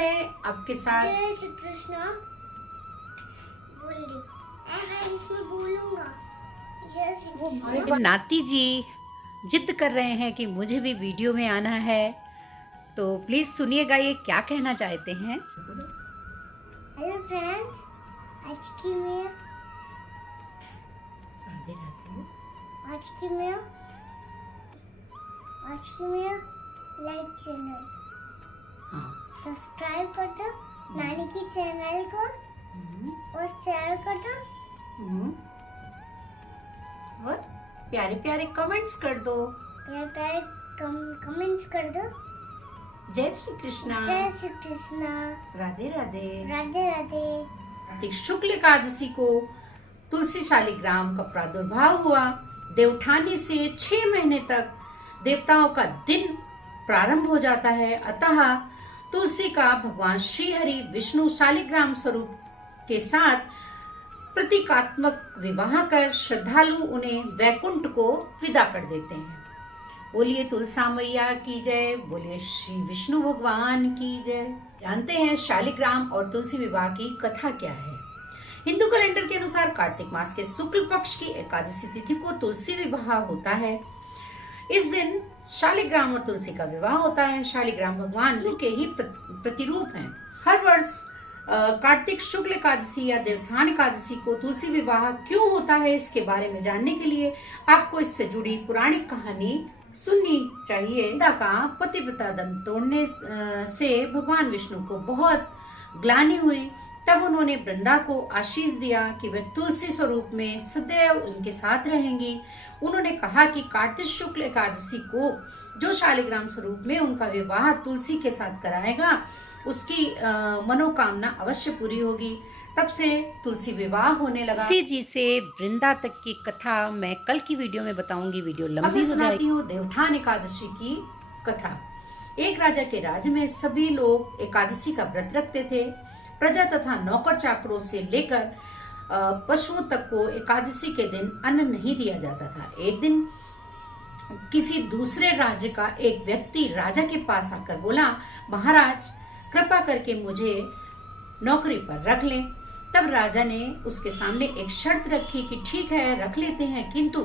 है आपके साथ। जय श्री कृष्ण बोल रही इसमें बोलूंगा। जय श्री कृष्ण। नाती जी जिद कर रहे हैं कि मुझे भी वीडियो में आना है, तो प्लीज सुनिएगा ये क्या कहना चाहते हैं। हेलो फ्रेंड्स, आज की मेरा लाइव चैनल सब्सक्राइब कर दो, नानी की चैनल को और शेयर कर दो और प्यारे प्यारे कमेंट्स कर दो। प्यारे कमेंट्स कर दो। जय श्री कृष्णा। जय श्री कृष्णा। राधे राधे। राधे राधे। कार्तिक शुक्ल एकादशी को तुलसी शालिग्राम का प्रादुर्भाव हुआ। देवठानी से 6 महीने तक देवताओं का दिन प्रारंभ हो जाता है। अतः तुलसी का भगवान श्री हरि विष्णु शालिग्राम स्वरूप के साथ प्रतीकात्मक विवाह कर श्रद्धालु उन्हें वैकुंठ को विदा कर देते हैं। बोलिए तुलसा मैया की जय, बोलिए श्री विष्णु भगवान की जय। जानते हैं शालिग्राम और तुलसी विवाह की कथा क्या है। हिंदू कैलेंडर के अनुसार कार्तिक मास के शुक्ल पक्ष की एकादशी तिथि को तुलसी विवाह होता है। इस दिन शालिग्राम और तुलसी का विवाह होता है। शालिग्राम भगवान के ही प्रतिरूप हैं। हर वर्ष कार्तिक शुक्ल एकादशी या देवठान एकादशी को तुलसी विवाह क्यों होता है, इसके बारे में जानने के लिए आपको इससे जुड़ी पौराणिक कहानी सुननी चाहिए। सीता का पतिव्रता दम तोड़ने से भगवान विष्णु को बहुत ग्लानि हुई। तब उन्होंने वृंदा को आशीष दिया कि वह तुलसी स्वरूप में सदैव उनके साथ रहेंगी। उन्होंने कहा कि कार्तिक शुक्ल एकादशी को जो शालिग्राम स्वरूप में उनका विवाह तुलसी के साथ कराएगा, उसकी मनोकामना अवश्य पूरी होगी। तब से तुलसी विवाह होने लगा। तुलसी जी से वृंदा तक की कथा मैं कल की वीडियो में बताऊंगी, वीडियो लंबी हो जाएगी। देवठान एकादशी की कथा। एक राजा के राज्य में सभी लोग एकादशी का व्रत रखते थे। प्रजा तथा नौकर चाकरों से लेकर पशुओं तक को एकादशी के दिन अन्न नहीं दिया जाता था। एक दिन किसी दूसरे राज्य का एक व्यक्ति राजा के पास आकर बोला, महाराज कृपा करके मुझे नौकरी पर रख लें। तब राजा ने उसके सामने एक शर्त रखी कि ठीक है रख लेते हैं, किंतु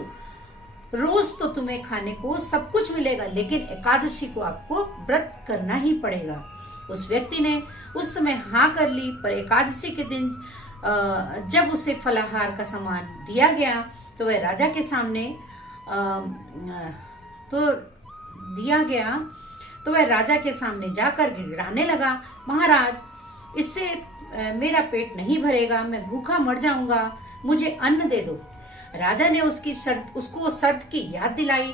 रोज तो तुम्हें खाने को सब कुछ मिलेगा, लेकिन एकादशी को आपको व्रत करना ही पड़ेगा। उस व्यक्ति ने उस समय हाँ कर ली, पर एकादशी के दिन जब उसे फलाहार का सामान दिया गया तो वह राजा के सामने वह राजा के सामने जाकर गिड़गिड़ाने लगा, महाराज इससे मेरा पेट नहीं भरेगा, मैं भूखा मर जाऊंगा, मुझे अन्न दे दो। राजा ने उसको शर्त की याद दिलाई,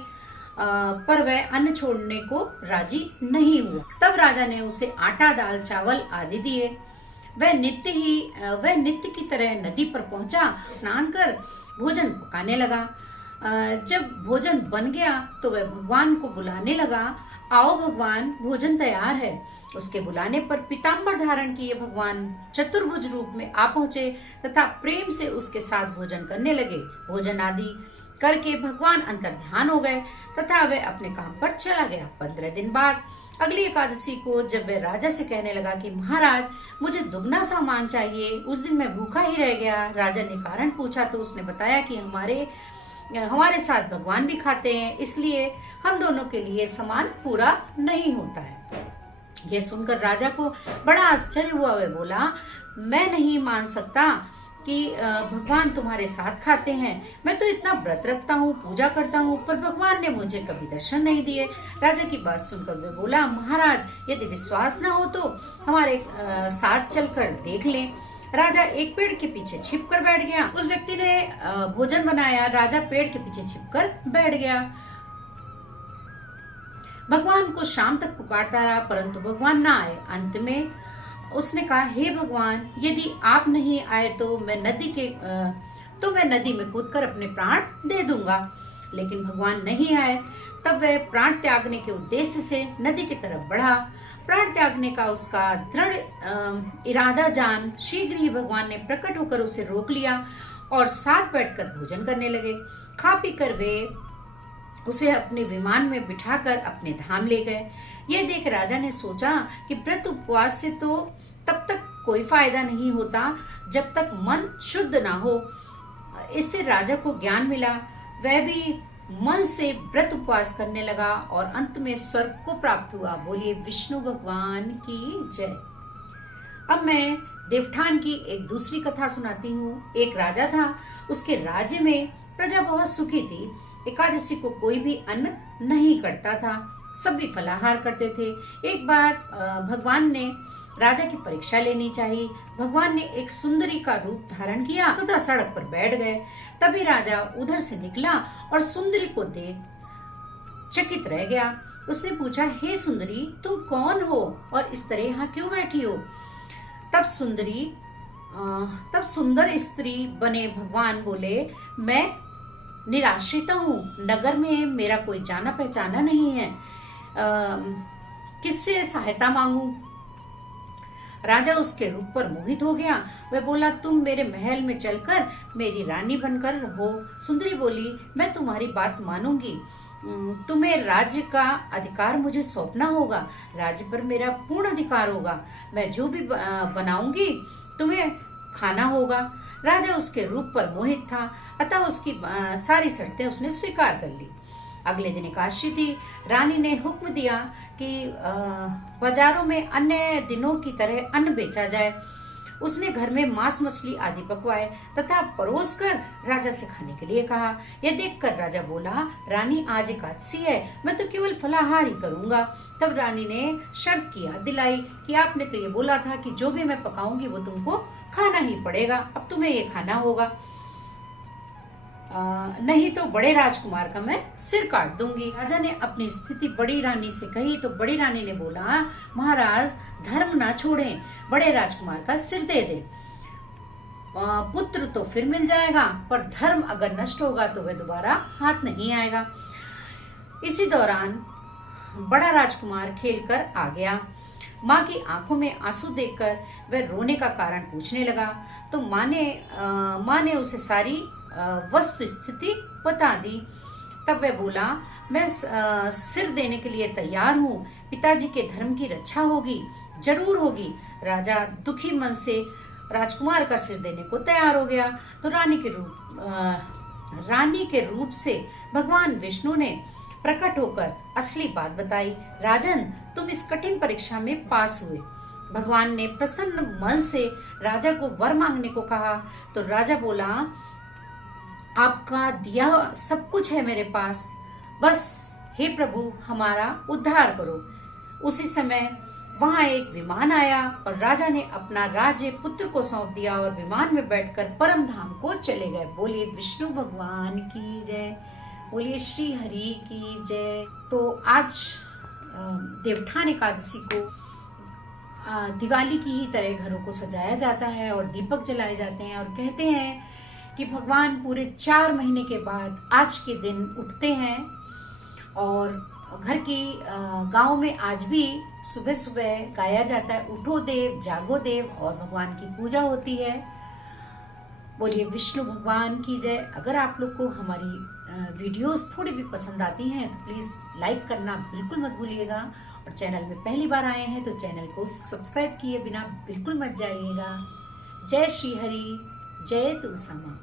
पर वह अन्न छोड़ने को राजी नहीं हुआ। तब राजा ने उसे आटा, दाल, चावल आदि दिए। वह नित्य की तरह नदी पर पहुंचा, स्नान कर भोजन पकाने लगा। जब भोजन बन गया तो वह भगवान को बुलाने लगा, आओ भगवान भोजन तैयार है। उसके बुलाने पर पीताम्बर धारण किए भगवान चतुर्भुज रूप में आ पहुंचे तथा प्रेम से उसके साथ भोजन करने लगे। भोजन आदि करके भगवान अंतर ध्यान हो गए तथा वह अपने काम पर चला गया। 15 दिन बाद अगली एकादशी को जब वह राजा से कहने लगा कि महाराज मुझे दुगना सामान चाहिए, उस दिन मैं भूखा ही रह गया। राजा ने कारण पूछा तो उसने बताया कि हमारे साथ भगवान भी खाते हैं, इसलिए हम दोनों के लिए सामान पूरा नहीं होता है। यह सुनकर राजा को बड़ा आश्चर्य हुआ। वह बोला, मैं नहीं मान सकता कि भगवान तुम्हारे साथ खाते हैं। मैं तो इतना व्रत रखता हूँ, पूजा करता हूँ, पर भगवान ने मुझे कभी दर्शन नहीं दिए। राजा की बात सुनकर वे बोला, महाराज यदि विश्वास न हो तो हमारे साथ चलकर देख लें। राजा एक पेड़ के पीछे छिपकर बैठ गया। उस व्यक्ति ने भोजन बनाया, राजा पेड़ के पीछे छिपकर बैठ गया। भगवान को शाम तक पुकारता रहा, परंतु भगवान ना आए। अंत में उसने कहा, हे भगवान यदि आप नहीं आए तो मैं नदी में कूदकर अपने प्राण दे दूंगा। लेकिन भगवान नहीं आए। तब वह प्राण त्यागने के उद्देश्य से नदी की तरफ बढ़ा। प्राण त्यागने का उसका दृढ़ इरादा जान शीघ्र ही भगवान ने प्रकट होकर उसे रोक लिया और साथ बैठकर भोजन करने लगे। खा पी कर वे उसे अपने विमान में बिठाकर अपने धाम ले गए। यह देख राजा ने सोचा कि व्रत उपवास से तो तब तक कोई फायदा नहीं होता जब तक मन शुद्ध ना हो। इससे राजा को ज्ञान मिला। वह भी मन से व्रत उपवास करने लगा और अंत में स्वर्ग को प्राप्त हुआ। बोलिए विष्णु भगवान की जय। अब मैं देवठान की एक दूसरी कथा सुनाती हूँ। एक राजा था, उसके राज्य में प्रजा बहुत सुखी थी। एकादशी को कोई भी अन्न नहीं करता था, सभी फलाहार करते थे। एक बार भगवान ने राजा की परीक्षा लेनी चाहिए। भगवान ने एक सुंदरी का रूप धारण किया तथा सड़क पर बैठ गए। तभी राजा उधर से निकला और सुंदरी को देख चकित रह गया। उसने पूछा, हे सुंदरी, तुम कौन हो और इस तरह यहाँ क्यों बैठी हो? तब सुंदर स्त्री बने भगवान बोले, मैं निराश्रित हूँ, नगर में मेरा कोई जाना पहचाना नहीं है, किससे सहायता मांगू? राजा उसके रूप पर मोहित हो गया। वह बोला, तुम मेरे महल में चलकर मेरी रानी बनकर रहो। सुंदरी बोली, मैं तुम्हारी बात मानूंगी। तुम्हें राज्य का अधिकार मुझे सौंपना होगा। राज्य पर मेरा पूर्ण अधिकार होगा। मैं जो भी बनाऊंगी तुम्हें खाना होगा। राजा उसके रूप पर मोहित था, अतः उसकी सारी शर्तें उसने स्वीकार कर ली। अगले दिन एकादशी थी। रानी ने हुक्म दिया कि बाजारों में अन्य दिनों की तरह अन्न बेचा जाए। उसने घर में मांस मछली आदि पकवाए तथा परोसकर राजा से खाने के लिए कहा। यह देखकर राजा बोला, रानी आज एकादशी है, मैं तो केवल फलाहार ही करूंगा। तब रानी ने शर्त किया दिलाई कि आपने तो ये बोला था कि जो भी मैं पकाऊंगी वो तुमको खाना ही पड़ेगा, अब तुम्हें ये खाना होगा, नहीं तो बड़े राजकुमार का मैं सिर काट दूंगी। राजा ने अपनी स्थिति बड़ी रानी से कही तो बड़ी रानी ने बोला, महाराज धर्म ना छोड़ें, बड़े राजकुमार का सिर दे दे। पुत्र तो फिर मिल जाएगा, पर धर्म अगर नष्ट होगा तो वह दोबारा हाथ नहीं आएगा। इसी दौरान बड़ा राजकुमार खेलकर आ गया। माँ की आंखों में आंसू देखकर वह रोने का कारण पूछने लगा तो माँ ने उसे सारी वस्तु स्थिति बता दी। तब वह बोला, मैं सिर देने के लिए तैयार हूँ, पिताजी के धर्म की रक्षा होगी, जरूर होगी। राजा दुखी मन से राजकुमार का सिर देने को तैयार हो गया। तो रानी के रूप से भगवान विष्णु ने प्रकट होकर असली बात बताई। राजन, तुम इस कठिन परीक्षा में पास हुए। भगवान ने प्रसन्न मन से राजा को वर मांगने को कहा तो राजा बोला, आपका दिया सब कुछ है मेरे पास, बस हे प्रभु हमारा उद्धार करो। उसी समय वहां एक विमान आया और राजा ने अपना राज्य पुत्र को सौंप दिया और विमान में बैठकर परम धाम को चले गए। बोलिए विष्णु भगवान की जय, बोलिए श्री हरि की जय। तो आज देवठान एकादशी को दिवाली की ही तरह घरों को सजाया जाता है और दीपक जलाए जाते हैं और कहते हैं कि भगवान पूरे 4 महीने के बाद आज के दिन उठते हैं और घर की गांव में आज भी सुबह सुबह गाया जाता है, उठो देव जागो देव, और भगवान की पूजा होती है। बोलिए विष्णु भगवान की जय। अगर आप लोग को हमारी वीडियोस थोड़ी भी पसंद आती हैं तो प्लीज़ लाइक करना बिल्कुल मत भूलिएगा, और चैनल में पहली बार आए हैं तो चैनल को सब्सक्राइब किए बिना बिल्कुल मत जाइएगा। जय श्री हरि, जय तुलसी माँ।